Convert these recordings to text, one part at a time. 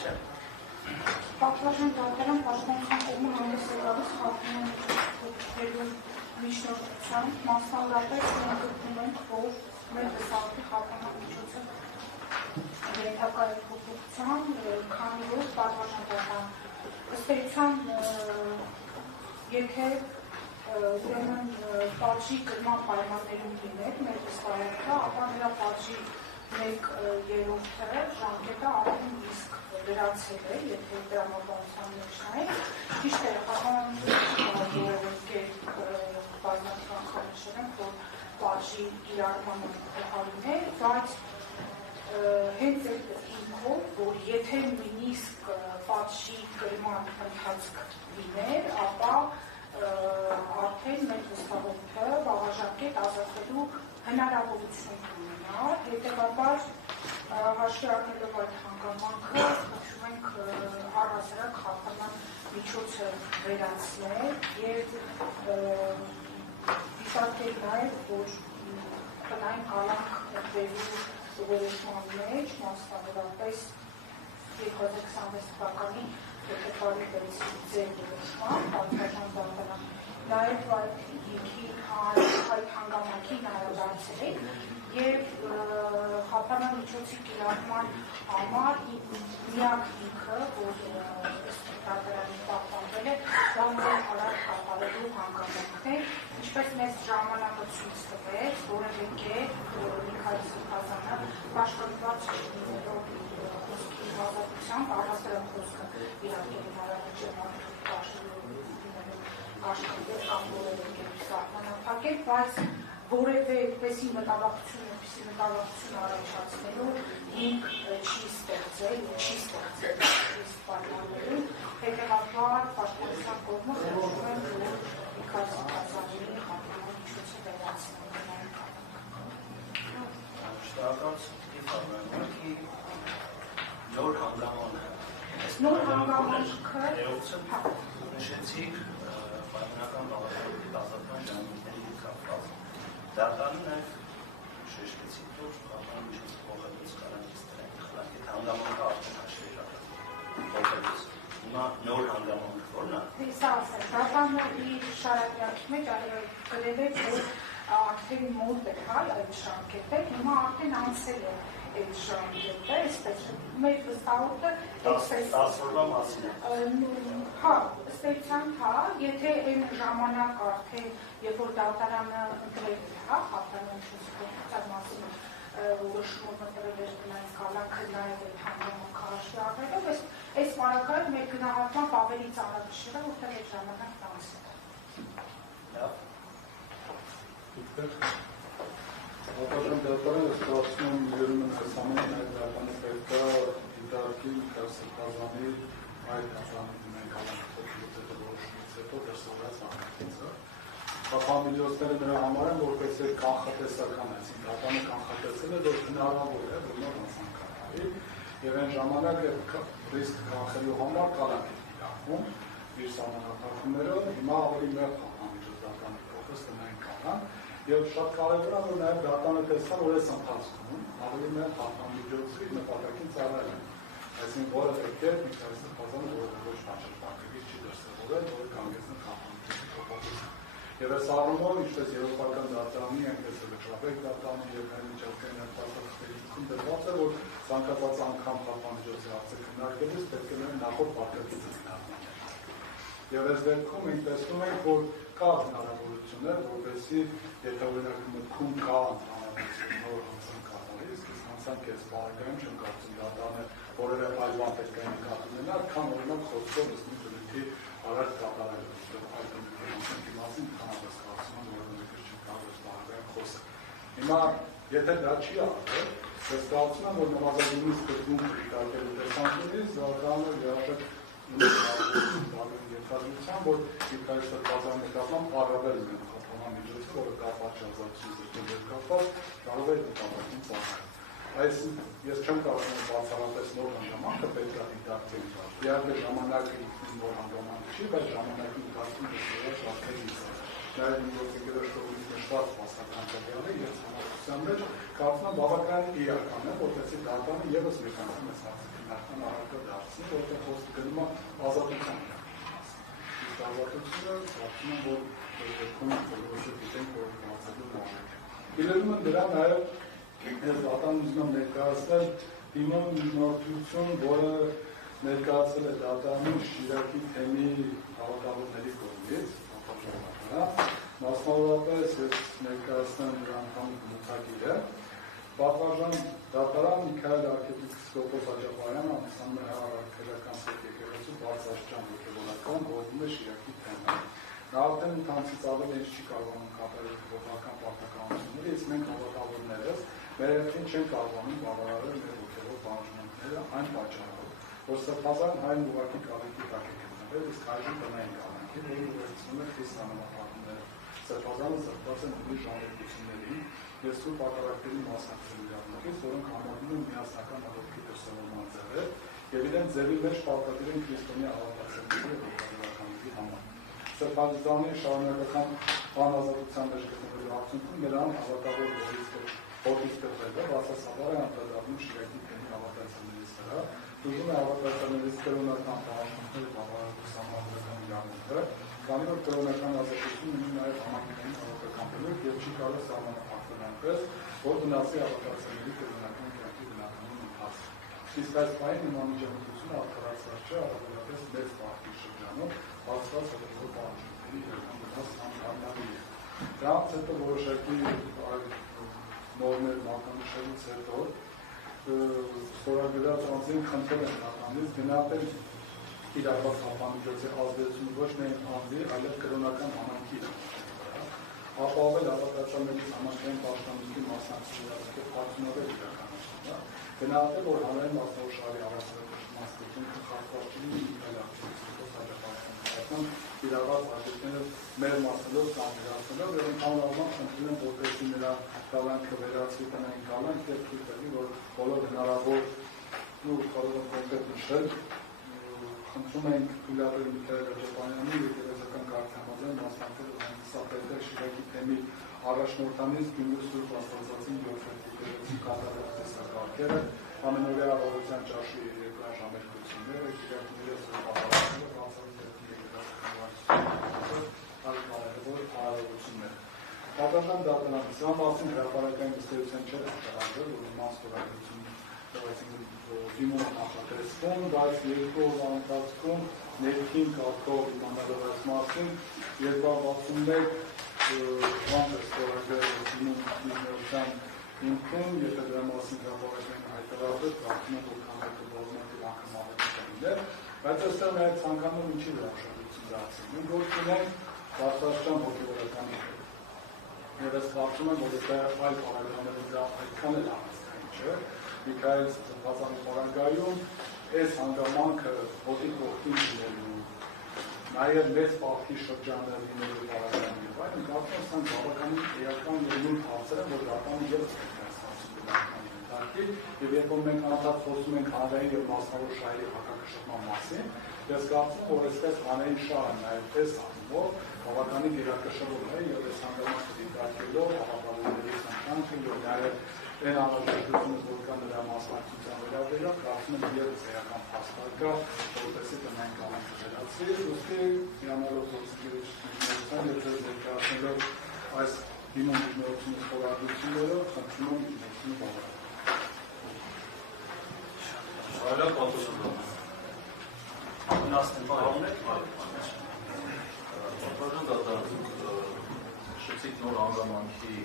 չէ։ Պատվաշան դատարան պաշտպանության կողմը հանդես է գալիս խախտումների միջնորդությամբ, մասնավորապես մենք գտնում ենք, որ մեր տեսակի խափանամիջոցը ենթակա է փոփոխության, քանի որ պատվաշան դատարան ըստ էության, եթե ուրեմն պատժի կրման պայմաններում լիներ մեր տեսակը, ապա նրա պատժի 1/3 ժամկետը արդեն իսկ վերացել է, եթե դրամապանության մեջ նայենք, ճիշտ է, բազմաթիվ անգամ նշել եմ, որ պատժի կիրառմանը փոխարինել է, բայց հենց այդ ինքով, որ եթե նույնիսկ պատժի կրման ընթացք լիներ, ապա արդեն մեր հստավորդը վաղաժամկետ ազատվելու հնարավորություն ունենար, հետևաբար հաշվի առնելով այդ հանգամանքը, խնդրում ենք առհասարակ խախտման միջոցը վերացնել եւ դիտարկել նաեւ, որ տնային կալանք բերելու որոշման մեջ, մասնավորապես 2026 թվականի փետրվարի 6-ի ձեր որոշման, պատվաշան դատարան նաև այդ հանգամանքին անդրադարձել եւ խափանամիջոցի կիրառման համար միակ ինքը, որ դատարանի պահպանվել է, դա մեր արագ կատարելու հանգամանքն է, ինչպես մեզ ժամանակը ցույց տվեց, որևէ կերպ Միքայել Սրբազանը պաշտպանված չլինելով խոսքի ազատությամբ, առհասարակ խոսքը իհարկե հնարավոր չէ աշխատել կամ որևէ կերպ սահմանափակել, բայց որևէ այդպիսի մտավախություն առաջացնելու հիմք չի ստեղծել պայմաններում, հետևաբար պաշտպանության կողմը խնդրում են, որ Միքայել Սրբազանի խախտման միջոցը վերացնել։ Շնորհակալություն նոր հանգամանքը նշեցիք պայմանական բավարարության ազատման ժամանակների հետ կապված։ Դատարանը նաև շեշտեցիք, որ խախտման միջոցը փոխելուց կարանիստներ են խլակ, եթե հանգամանքը արդեն հաշվի փոխելուց։ Հիմա նոր հանգամանքը որն է։ Սա ասել, դատարանը իր շարակյակի մեջ գրել է, որ արդեն մոտ է այդ ժամկետը, հիմա արդեն անցել է այդ ժամկետը, այսպես մեր վստահորդը 10 օրվա մասին է։ Հա, ըստ էության, հա, եթե այն ժամանակ արդեն, երբ որ դատարանը ընտրել է, հա, խախտման մասին որոշումը մտրել էր տնային կալանքը նաև այդ հանգամանքը հաշվի առնելով, այս պարագայում մեր գնահատմամբ ավելի ծանրակշիռ է, որտեղ այդ ժամանակն անցել է։ Լավ։ Պատվաշան դատարանը ստացվում յուրում են այս ամենը այդ դատարանը պետք է դիտարկի Միքայել Սրբազանի այդ դատարանի տնային կալանքը որոշումից հետո դրսևորած անկյունը։ Խափանամիջոցները նրա համար են, որպես կանխատեսական, այսինքն դատարանը կանխատեսել է, որ հնարավոր է, որ նոր անցանկանալի, եւ այն ժամանակ ռիսկ կանխելու համար կալանք է կիրառվում իր սահմանափակումներով, հիմա ավելի մեծ խափանամիջոց դատարանի կողմից տնային կալանք, եւ շատ կարեւոր է, որ նաեւ դատարանը տեսան, որ այս ընթացքում ավելի մեծ խափանամիջոցի նպատակին ծառայել են, այսինքն որևէ կերպ Միքայել Սրբազանը ոչ պատժամիջոց չի դրսևորել, որ կանգնեցնի խափանամիջոցի փոփոխություն։ Եվ այս առումով, ինչպես Եվրոպական դատարանի, այնպես էլ Շաբեկ դատարանի եւ այլ միջազգային դատարաններում դրված է, որ ցանկացած անգամ խափանամիջոցի հարցը քննարկելիս պետք է լինեն նախորդ պարտադիր քննարկումներ։ Եվ այս դեպքում մենք տեսնում ենք, որ կա հնարավորություններ, որպեսզի եթե օրինակ մտքում կա նոր հանցանքավորից, իսկ հանցանք այս բաղկայում չեմ կարծում դատարանը որևէ այլ բան պետք է նկատի ունենալ, քան օրինակ խոսքով ըստ դեպքի արագ կատարելու այդ հանցանքի մասին քանավս կարծում եմ, որևէ մեկը չի կարող բաղկայում խոսել։ Հիմա եթե դա չի արվել, ես կարծում եմ, որ նվազագույնի սկզբունքը դիտարկելու տեսանկյունից դատարանը երբեք երկարության, որ Միքայել Սրբազանի նկատմամբ առավել մեծ խափանամիջոցը, որը կապված ազատությունների հետ կապված, կարող է նպատակին ծառայել։ Այս ես չեմ կարծում բացառապես նոր հանգամանքը պետք է դիտարկել։ Իհարկե ժամանակը նոր հանգամանք չի, բայց ժամանակի ընթացքում դժվար շարքերի նաև գործընկերությունների նշված մասնակցությունները եւ համակցության մեջ կարծում եմ բավականին իրական է, որովհետեւ դատարանը եւս մեկ անգամ այս հարցը քննարկման առարկա դարձել։ մասին, որտեղ խոսքը գնում է ազատության մասին։ Իսկ ազատությունը կարծում եմ, որ դեպքում բոլորը գիտենք, որ ազատություն է։ Գիտում եմ դրա նաև ես դատան ուզում եմ ներկայացնել դիմում նորություն, որը ներկայացել է դատարանում Շիրակի թեմի հավաքավորների կողմից, մասնավորապես ես ներկայացնեմ նրա անդամ մուտագիրը, Պատվարժան դատարան Միքայել Արքեպիսկոպոս Աջապարյանը ամուսնանում է Հայ-Արաքելական Սուրբ եկեղեցու բարձրաստիճան հոգևորական գովում է Շիրակի թեման։ Նա արդեն ընթացից ավելի ինչ չի կարողանում կատարել հոգևորական պարտականությունները, իսկ մենք հավատավորներս մեր երթին չեն կարողանում բավարարել մեր հոգևոր պահանջները այն պատճառով, որ սրբազան հայն ուղղակի կալանքի տակ է գտնվել, իսկ հայժմ տնային կալանքի, որը ուղեկցում է քրիստոնեամանները։ Սրբազանը զրկված են ուրիշ ժանեկությունների և սուրբ ակարակների մասնակցելու իրավունքից, որոնք համարվում են միասնական աղոթքի դրսևորման ձևեր և իրենց ձևի մեջ պարտադիր են քրիստոնյա հավատացյալների և հոգևորականների համար։ Սրբազանի շարունակական բանազատության մեջ գտնվելու արդյունքում նրան հավատավոր որդից կտրելը բացասաբար է անդրադառնում Շիրակի թեմի հավատացյալներից վրա, ուզում է հավատացյալներից կրոնական պահանջները բավարարելու սահմանադրական իրավունքը, քանի որ կրոնական ազատությունը ունի նաև համակարգային հավատական բնույթ և չի կարող սահմանափակվել այնպես, որ վնասի հավատացյալների կրոնական կյանքի բնականոն ընթացքը։ Իսկ այս պահին նման միջամտությունը արդարացված չէ, առավելապես մեծ բախտի շրջանում բացված հոգևոր պահանջների իրական վնաս անհարմարի է։ Դրանից հետո որոշակի նորմեր մատնանշելուց հետո ստորագրված անձին խնդրել են դատարանից գնահատել իրավապահ հապամիջոցի ազդեցությունը ոչ միայն անձի, այլև կրոնական համայնքի ապահովել հավատացյալների համակարգային պաշտպանության մասնակցությունը արդյունավետ իրականացումը, գնահատել, որ հանրային մասնաուշարի հավասարակշռվածությունը խախտված չի իրավապահ ազդեցները մեր մասնելով կամ վերացնելով եւ ընդհանրապես խնդրում են որպեսզի նրա կալանքը վերացվի տնային կալանք եւ թույլ տալի, որ բոլոր հնարավոր ու կարող են կոնկրետ նշել խնդրում ենք թույլատրել Միքայել Աջապարյանի եկեղեցական կարգամազեն մասնակցել հանդիսապետել Շիրակի թեմի առաջնորդանից Գյումրու Սուրբ Աստվածածին եկեղեցի կատարող տեսակարգերը, ամենօրյա առողջության ճաշի երկար ժամերկությունները, Շիրակիների սուրբ ապարատները, Պատասխան դատարանը սա մասին հրապարակային վստահության չէր հրապարակվել, որ նման ստորագրություն դիմում նախատեսվում, բայց երկու օր ընթացքում ներքին կարգով իմանալով այս մասին 261 բան է ստորագրել դիմում դիմության ինքն, եթե դրա մասին հրապարակային հայտարարվել, կարծում եմ, որ քանակը բազմաթիվ անգամ ավելի կլիներ, բայց այստեղ նաև ցանկանում ինչի վրա ուշադրություն դարձնել։ Մենք գործ ունենք բարձրաստիճան հոգևորական Եվ ես կարծում եմ, որ այլ պարագաների վրա այդքան էլ համեսկային չէ։ Միքայել Սրբազանի պարագայում այս հանգամանքը ոտի կողքին լինելու, նաև մեծ պարտքի շրջանը լինելու պարագայում եւ այլն, կարծում եմ, սրանք բավականին էական եւ նույն հարցեր են, որ դատարանը ևս Եվ երբ որ մենք անդադար խոսում ենք հանրային եւ մասնավոր շահերի հակակշռման մասին, ես կարծում եմ, որ այսպես հանրային շահը նաև այս առումով բավականին գերակշռում է եւ այս հանգամանքը դիտարկելով հավաքավորների ցանկանքը եւ նաև այն անհրաժեշտությունը, որ կա նրա մասնակցության վերաբերյալ, կարծում եմ ևս էական փաստարկը կա, որովհետեւ տնային կալանքը վերացվի, ուստի իրանալով գործընկերության եւ ձեր ներկայացնելով այս դիմում դիմողությունը խորհրդությունները խնդրում եմ դիմությունը բավարարել։ Այլա պատասխան։ Անասնի բարոներ, Պատվարժան դատարան շփցիկ նոր հանգամանքի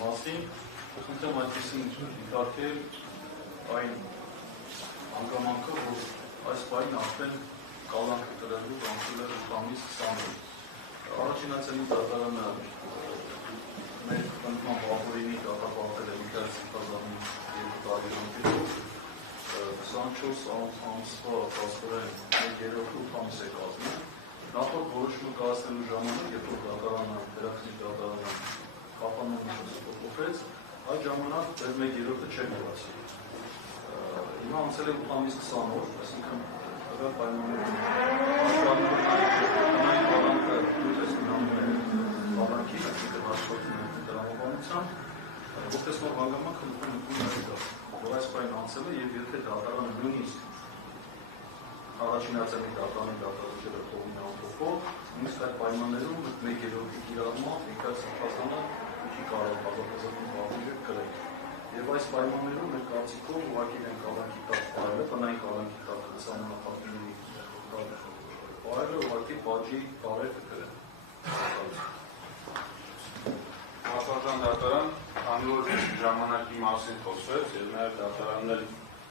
մասին, խնդրեմ այդպեսին դիտարկել այն հանգամանքը, որ այս պահին արդեն կալանքը տրելու կանցել է ամիս 20-ից։ Առաջինացելու դատարանը մեր խնդրման բախորինի կատապարտել է Միքայել Սրբազանի 2 տարի ընթացքում 24 ամսվա փաստորեն մեր երրորդ 8 ամիս է կազմում։ Նախորդ որոշումը կայացնելու ժամանակ, երբ որ դատարանը, վերաքննիչ դատարանը կապանումը փոխվեց, այդ ժամանակ դեռ մեկ երրորդը չեն վերացել։ Հիմա անցել է 8 ամիս 20 օր, այսինքն դա պայմաններում տնային կալանքը նույնպես բանանքի, այսինքն հաշվարկում է տրամաբանությամբ, որպես նոր հանգամանքը նույնպես որ այս պայն անցել է եւ եթե դատարանը նույնիսկ Շինացանի դատարանի դատարանները թողին անփոփոխ, նույնիսկ այդ պայմաններում մեկ երրորդի կիրառմամբ ինքը սպասանը չի կարող բազմազգում բաղուժը կրել։ Եվ այս պայմաններում մեր կարծիքով ուղղակի են կալանքի տակ պահելը, տնային կալանքի տակ սահմանափակների պահելը ուղղակի պատժի բարեր կգրեն։ Մաշվարժան դատարան անոր ժամանակի մասին խոսվեց եւ նաեւ դատարաններ